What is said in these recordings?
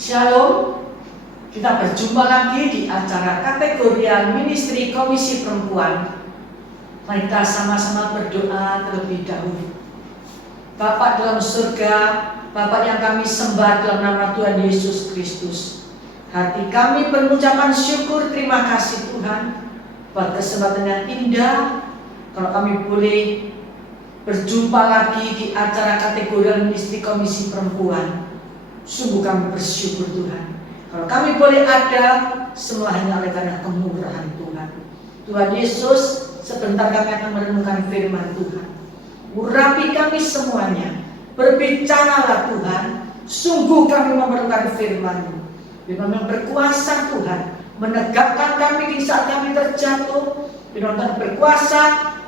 Shalom, kita berjumpa lagi di acara kategorian Ministry Komisi Perempuan. Mari kita sama-sama berdoa terlebih dahulu. Bapa dalam surga, Bapa yang kami sembah dalam nama Tuhan Yesus Kristus, hati kami pengucapan syukur terima kasih Tuhan buat kesempatan yang indah kalau kami boleh berjumpa lagi di acara kategorian Ministry Komisi Perempuan. Sungguh kami bersyukur Tuhan. Kalau kami boleh ada, semua hanya oleh karena kemurahan Tuhan. Tuhan Yesus, sebentar kami akan merenungkan firman Tuhan. Urapi kami semuanya. Berbicaralah Tuhan. Sungguh kami memerlukan firman-Mu. Firman yang berkuasa Tuhan, menegakkan kami di saat kami terjatuh. Firman Tuhan berkuasa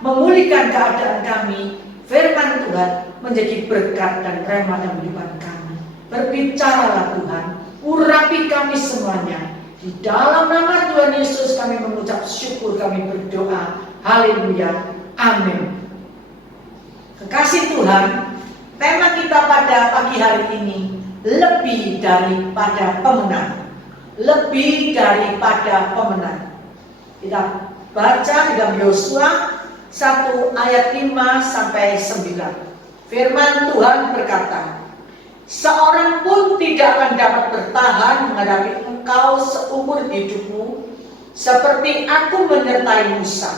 memulihkan keadaan kami. Firman Tuhan menjadi berkat dan rahmat dalam kehidupan kami. Berbicaralah Tuhan, urapi kami semuanya. Di dalam nama Tuhan Yesus kami mengucap syukur, kami berdoa. Haleluya, amin. Kekasih Tuhan, tema kita pada pagi hari ini lebih daripada pemenang. Lebih daripada pemenang. Kita baca di dalam Yosua 1 ayat 5 sampai 9. Firman Tuhan berkata, seorang pun tidak akan dapat bertahan menghadapi engkau seumur hidupmu, seperti aku menyertai Musa.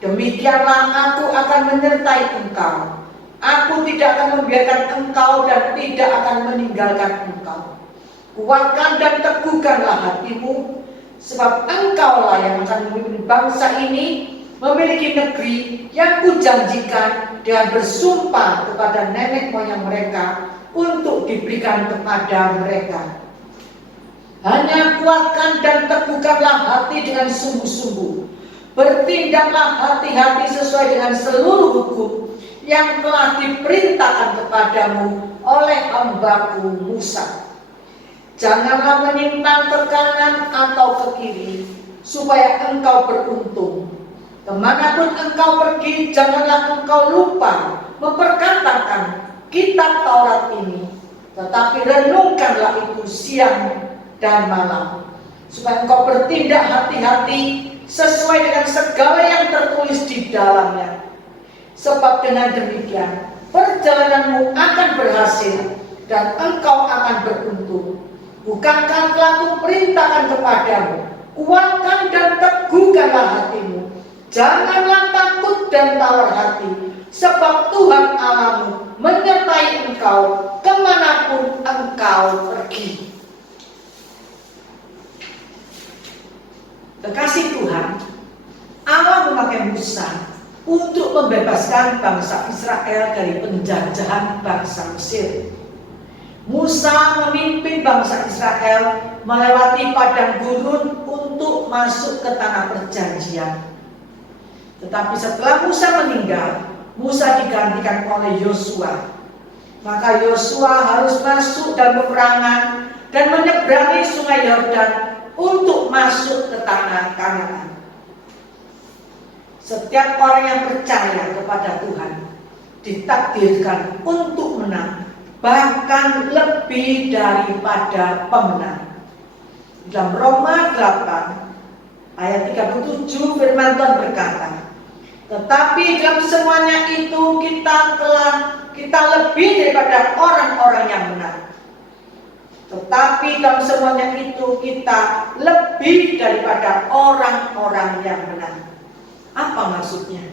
Demikianlah aku akan menyertai engkau. Aku tidak akan membiarkan engkau dan tidak akan meninggalkan engkau. Kuatkan dan teguhkanlah hatimu, sebab engkaulah yang akan memimpin bangsa ini memiliki negeri yang kujanjikan dengan bersumpah kepada nenek moyang mereka untuk diberikan kepada mereka. Hanya kuatkan dan teguhkanlah hati dengan sungguh-sungguh. Bertindaklah hati-hati sesuai dengan seluruh hukum yang telah diperintahkan kepadamu oleh hamba-Ku Musa. Janganlah menyimpang ke kanan atau ke kiri, supaya engkau beruntung. Kemanapun engkau pergi, janganlah engkau lupa memperkatakan kitab Taurat ini, tetapi renungkanlah itu siang dan malam, supaya engkau bertindak hati-hati sesuai dengan segala yang tertulis di dalamnya. Sebab dengan demikian perjalananmu akan berhasil dan engkau akan beruntung. Bukankah telah kuperintahkan kepadamu, kuatkan dan teguhkanlah hatimu. Janganlah takut dan tawar hati, sebab Tuhan Allahmu menyertai engkau kemanapun engkau pergi. Kekasih Tuhan, Allah memakai Musa untuk membebaskan bangsa Israel dari penjajahan bangsa Mesir. Musa memimpin bangsa Israel melewati padang gurun untuk masuk ke tanah perjanjian. Tetapi setelah Musa meninggal, Musa digantikan oleh Yosua. Maka Yosua harus masuk dalam peperangan dan menyeberangi sungai Yordan untuk masuk ke tanah Kanaan. Setiap orang yang percaya kepada Tuhan ditakdirkan untuk menang, bahkan lebih daripada pemenang. Dalam Roma 8 ayat 37 firman Tuhan berkata, tetapi dalam semuanya itu kita lebih daripada orang-orang yang menang. Tetapi dalam semuanya itu kita lebih daripada orang-orang yang menang. Apa maksudnya?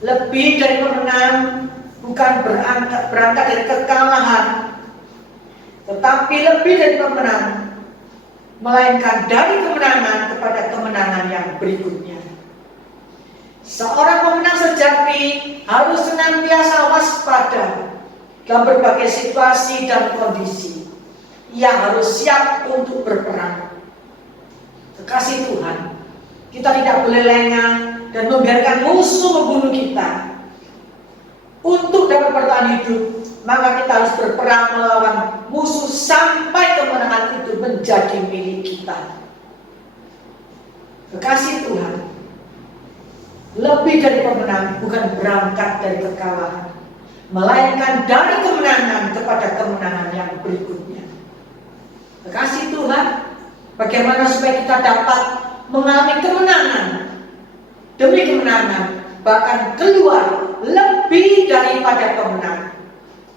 Lebih dari pemenang bukan berangkat dari kekalahan, tetapi lebih dari pemenang, melainkan dari kemenangan kepada kemenangan yang berikutnya. Seorang pemenang sejati harus senantiasa waspada dalam berbagai situasi dan kondisi. Ia harus siap untuk berperang. Kekasih Tuhan, kita tidak boleh lengah dan membiarkan musuh membunuh kita. Untuk dapat bertahan hidup, maka kita harus berperang melawan musuh sampai kemenangan itu menjadi milik kita. Kekasih Tuhan, lebih dari pemenang bukan berangkat dari kekalahan, melainkan dari kemenangan kepada kemenangan yang berikutnya. bagaimana supaya kita dapat mengalami kemenangan demi kemenangan, bahkan keluar lebih daripada pemenang.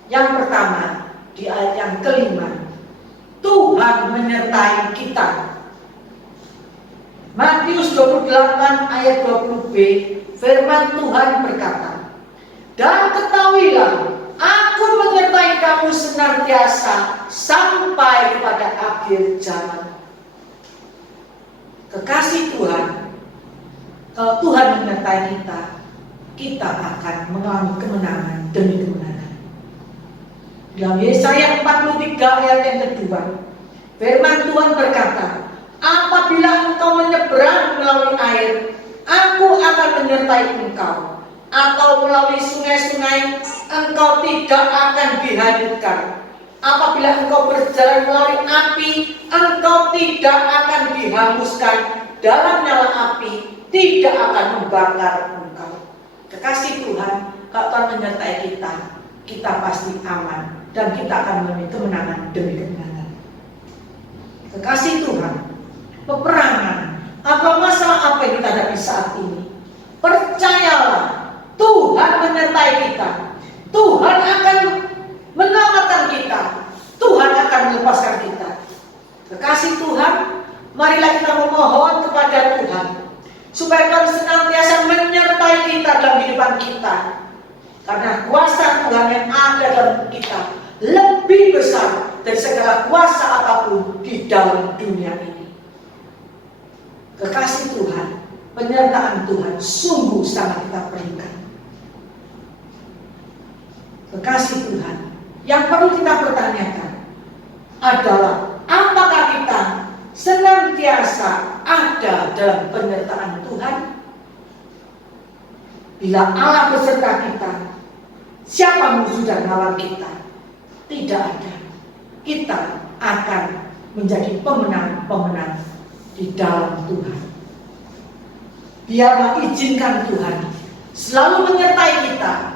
Yang pertama, di ayat yang kelima, Tuhan menyertai kita. Matius 28 ayat 20b, firman Tuhan berkata, dan ketahuilah, aku menyertai kamu senantiasa sampai kepada akhir zaman. Kekasih Tuhan, kalau Tuhan menyertai kita, kita akan mengalami kemenangan demi kemenangan. Dalam Yesaya 43 ayat yang kedua, firman Tuhan berkata, apabila engkau menyeberang melalui air, aku akan menyertai engkau. Atau melalui sungai-sungai, engkau tidak akan dihanyutkan. Apabila engkau berjalan melalui api, engkau tidak akan dihanguskan. Dalam nyala api, tidak akan membakar engkau. Kekasih Tuhan, kalau Tuhan menyertai kita, kita pasti aman. Dan kita akan mengalami kemenangan demi kemenangan. Kekasih Tuhan, peperangan atau masalah apa yang kita hadapi saat ini, percayalah, Tuhan menyertai kita. Tuhan akan menyelamatkan kita. Tuhan akan melepaskan kita. Kekasih Tuhan, marilah kita memohon kepada Tuhan supaya Tuhan senantiasa menyertai kita dalam kehidupan kita. Karena kuasa Tuhan yang ada dalam kita lebih besar dari segala kuasa apapun di dalam dunia ini. Kekasih Tuhan, penyertaan Tuhan sungguh sangat kita perlukan. Kekasih Tuhan, yang perlu kita pertanyakan adalah apakah kita senantiasa ada dalam penyertaan Tuhan? Bila Allah beserta kita, siapa musuh dan lawan kita? Tidak ada. Kita akan menjadi pemenang-pemenang di dalam Tuhan. Biarlah izinkan Tuhan selalu menyertai kita.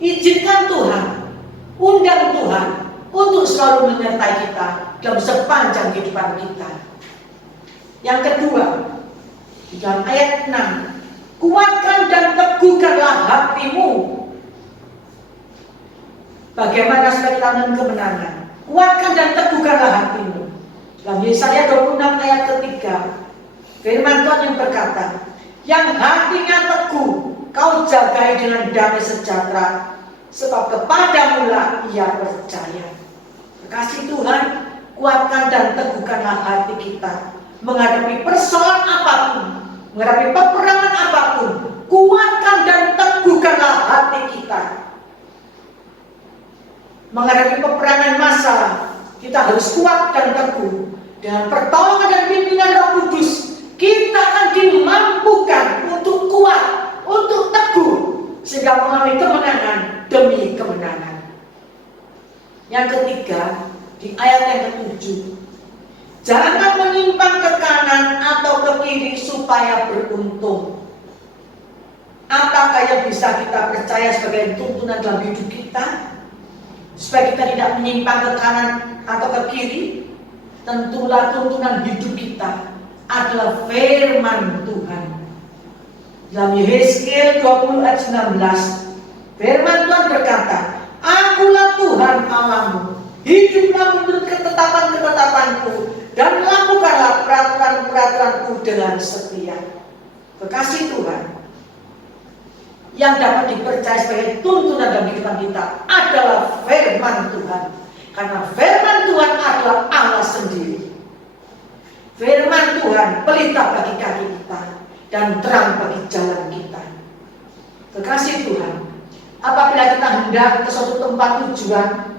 Izinkan Tuhan, undang Tuhan untuk selalu menyertai kita dalam sepanjang kehidupan kita. Yang kedua, di dalam ayat 6, kuatkan dan teguhkanlah hatimu. Bagaimana supaya kita mengalami kemenangan? Kuatkan dan teguhkanlah hatimu. Dalam Yesaya 26 ayat ketiga, firman Tuhan yang berkata, yang hatinya teguh, kau jagai dengan damai sejahtera, sebab kepadamu lah ia percaya. Kekasih Tuhan, kuatkan dan teguhkanlah hati kita menghadapi persoalan apapun, menghadapi peperangan apapun. Kuatkan dan teguhkanlah hati kita. Menghadapi peperangan masalah, kita harus kuat dan teguh. Dengan pertolongan dan pimpinan Roh Kudus, kita akan dimampukan untuk kuat, untuk teguh, sehingga mengalami kemenangan demi kemenangan. Yang ketiga, di ayat yang ke-7, jangan menyimpang ke kanan atau ke kiri supaya beruntung. Apakah yang bisa kita percaya sebagai tuntunan dalam hidup kita? Supaya kita tidak menyimpang ke kanan atau ke kiri, tentulah tuntunan hidup kita adalah firman Tuhan. Dalam Yehezkiel 20 ayat 19, firman Tuhan berkata, akulah Tuhan Allahmu, hiduplah menurut ketetapan-ketetapanku, dan lakukanlah peraturan-peraturanku dengan setia. Kekasih Tuhan, yang dapat dipercaya sebagai tuntunan dalam kehidupan kita adalah firman Tuhan. Karena firman Tuhan adalah Allah sendiri. Firman Tuhan pelita bagi kaki kita dan terang bagi jalan kita. Kekasih Tuhan, apabila kita hendak ke suatu tempat tujuan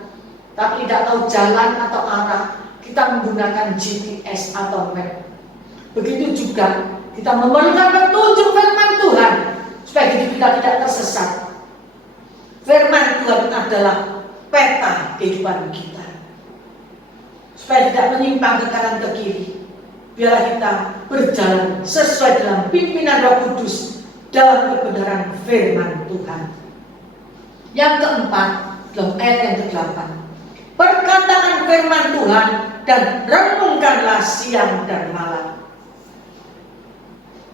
tapi tidak tahu jalan atau arah, kita menggunakan GPS atau map. Begitu juga kita memerlukan petunjuk firman Tuhan supaya hidup kita tidak tersesat. Firman Tuhan adalah peta kehidupan kita, supaya tidak menyimpang ke kanan ke kiri. Biarlah kita berjalan sesuai dalam pimpinan Roh Kudus dalam kebenaran firman Tuhan. Yang keempat, dalam ayat yang ke-8, Perkatakan firman Tuhan dan renungkanlah siang dan malam.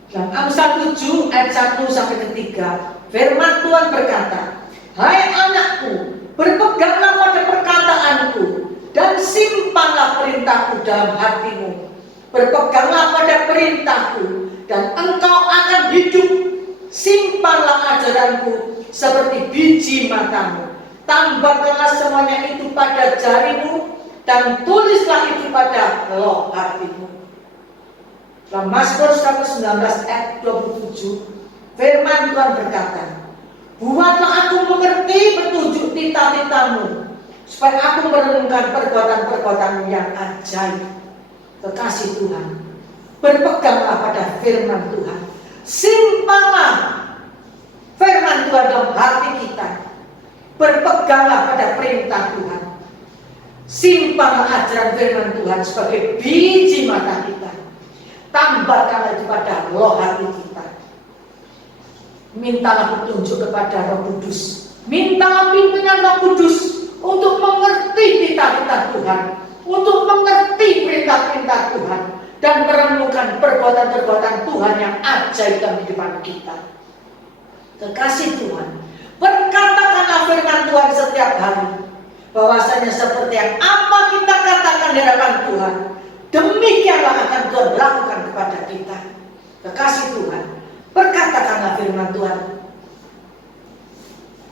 Dalam Amsal 7 ayat 1 sampai 3, firman Tuhan berkata, "Hai anakku, berpeganglah pada perkataanku dan simpanlah perintahku dalam hatimu. Berpeganglah pada perintahku dan engkau akan hidup. Simpanlah ajaranku seperti biji matamu. Tambahkanlah semuanya itu pada jarimu dan tulislah itu pada loh hatimu." Dalam Mazmur 119 ayat 27, firman Tuhan berkata, "Buatlah aku mengerti petunjuk tita-titamu, supaya aku merenungkan perbuatan-perbuatanmu yang ajaib." Kekasih Tuhan, berpeganglah pada firman Tuhan. Simpanlah firman Tuhan dalam hati kita. Berpeganglah pada perintah Tuhan. Simpanlah ajaran firman Tuhan sebagai biji mata kita. Tambahkanlah itu pada loh hati kita. Mintalah petunjuk kepada Roh Kudus. Mintalah pimpinan Roh Kudus untuk mengerti tita-tita Tuhan, untuk mengerti perintah-perintah Tuhan, dan merenungkan perbuatan-perbuatan Tuhan yang ajaib dalam kehidupan kita. Kekasih Tuhan, berkatakanlah firman Tuhan setiap hari, bahwasanya seperti yang apa kita katakan di hadapan Tuhan, demikianlah akan Tuhan lakukan kepada kita. Kekasih Tuhan, berkatakanlah firman Tuhan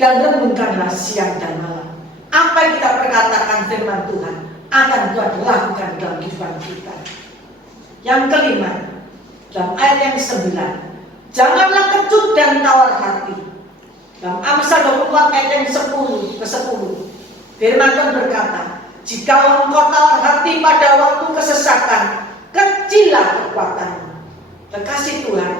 dan renungkanlah siang dan malam. Apa yang kita perkatakan firman Tuhan akan Tuhan lakukan dalam kehidupan kita. Yang kelima, dalam ayat yang 9, janganlah kecut dan tawar hati. Dalam Amsal 24 ayat yang 10 ke 10, firman Tuhan berkata, "Jika engkau tawar hati pada waktu kesesatan, kecillah kekuatanmu." Kekasih Tuhan,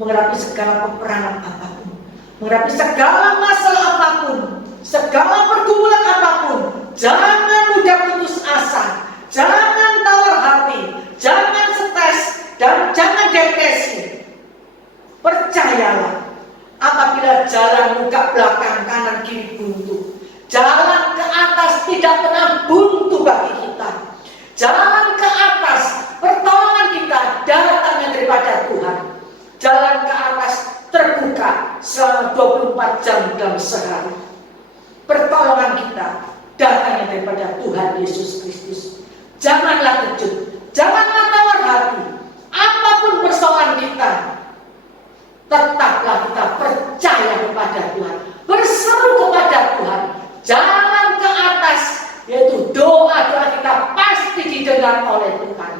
menghadapi segala peperangan apapun, menghadapi segala masalah apapun, segala pergumulan apapun, jangan mudah putus asa, jangan tawar hati, jangan stres, dan jangan depresi. Percayalah, apabila jalan muka belakang kanan kiri buntu, jalan ke atas tidak pernah buntu bagi kita. Jalan ke atas, pertolongan kita datangnya daripada Tuhan. Jalan ke atas terbuka selama 24 jam dalam sehari. Pertolongan kita datangnya daripada Tuhan Yesus Kristus. Janganlah kecut, janganlah tawar hati. Apapun persoalan kita, tetaplah kita percaya kepada Tuhan, berseru kepada Tuhan. Jalan ke atas, yaitu doa-doa kita pasti didengar oleh Tuhan.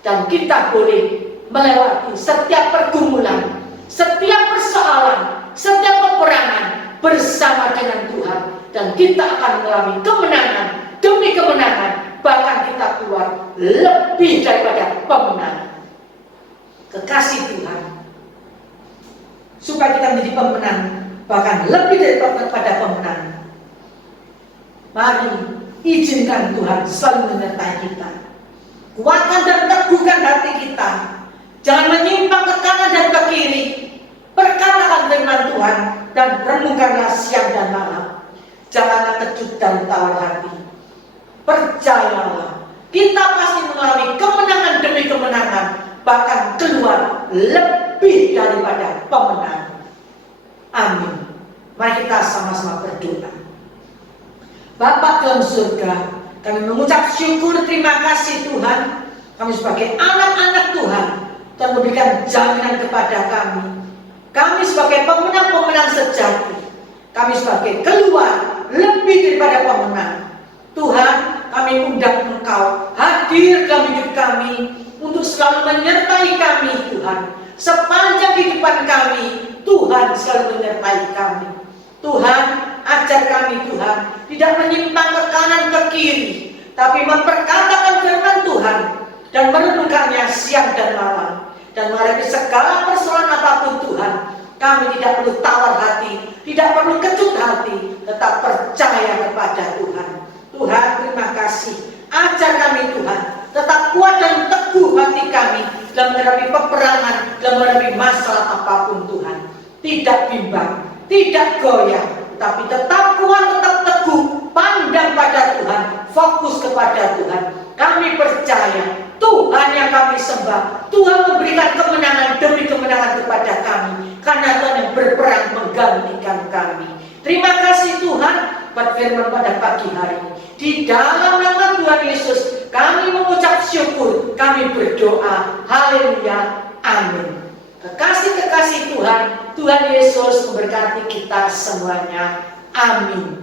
Dan kita boleh melewati setiap pergumulan, setiap persoalan, setiap peperangan bersama dengan Tuhan. Dan kita akan mengalami kemenangan demi kemenangan, bahkan kita keluar lebih daripada pemenang. Kekasih Tuhan, supaya kita menjadi pemenang, bahkan lebih daripada pemenang, mari izinkan Tuhan selalu menyertai kita. Kuatkan dan teguhkan hati kita. Jangan menyimpang ke kanan dan ke kiri. Perkatakan firman Tuhan dan renungkanlah siang dan malam. Janganlah kecut dan tawar hati. Percayalah, kita pasti mengalami kemenangan demi kemenangan, bahkan keluar lebih daripada pemenang. Amin. Mari kita sama-sama berdoa. Bapa dalam surga, kami mengucap syukur, terima kasih Tuhan. Kami sebagai anak-anak Tuhan, Tuhan memberikan jaminan kepada kami. Kami sebagai pemenang-pemenang sejati. Kami sebagai keluar lebih daripada pemenang. Tuhan, kami undang Engkau hadir dalam hidup kami untuk selalu menyertai kami Tuhan. Sepanjang kehidupan kami, Tuhan selalu menyertai kami. Tuhan, ajar kami Tuhan tidak menyimpang ke kanan ke kiri, tapi memperkatakan firman Tuhan dan merenungkannya siang dan malam. Dan menghadapi segala persoalan apapun Tuhan, kami tidak perlu tawar hati, tidak perlu kecut hati, tetap percaya kepada Tuhan. Tuhan, terima kasih. Ajar kami Tuhan tetap kuat dan teguh hati kami dalam menghadapi peperangan, dalam menghadapi masalah apapun Tuhan. Tidak bimbang, tidak goyah, tapi tetap kuat, tetap teguh pandang pada Tuhan, fokus kepada Tuhan. Kami percaya Tuhan yang kami sembah, Tuhan memberikan kemenangan demi kemenangan kepada kami, karena Tuhan yang berperang menggantikan kami. Terima kasih Tuhan buat firman pada pagi hari ini. Di dalam nama Tuhan Yesus kami mengucap syukur, kami berdoa, haleluya, amin. Kekasih-kekasih Tuhan, Tuhan Yesus memberkati kita semuanya, amin.